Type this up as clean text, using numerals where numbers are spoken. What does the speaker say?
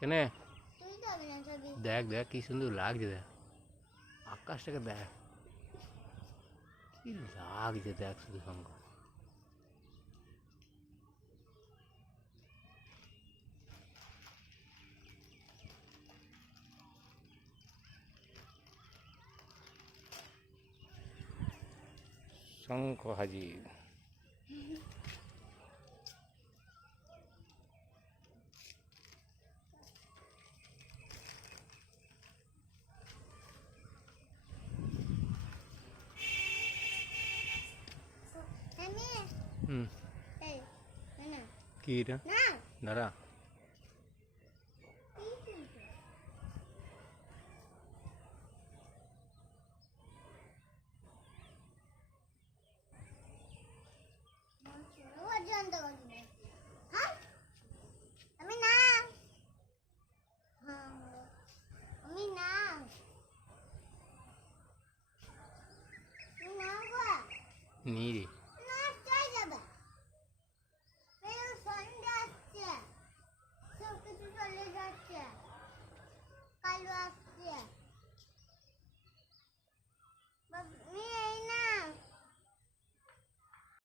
কেনে দেখ দেখ কি সুন্দর লাগছে, দেখ আকাশটাকে দেখ কি লাগছে, দেখ শুধু শঙ্কর। শঙ্খ হাজির। কি এটা? দাঁড়া নি রে।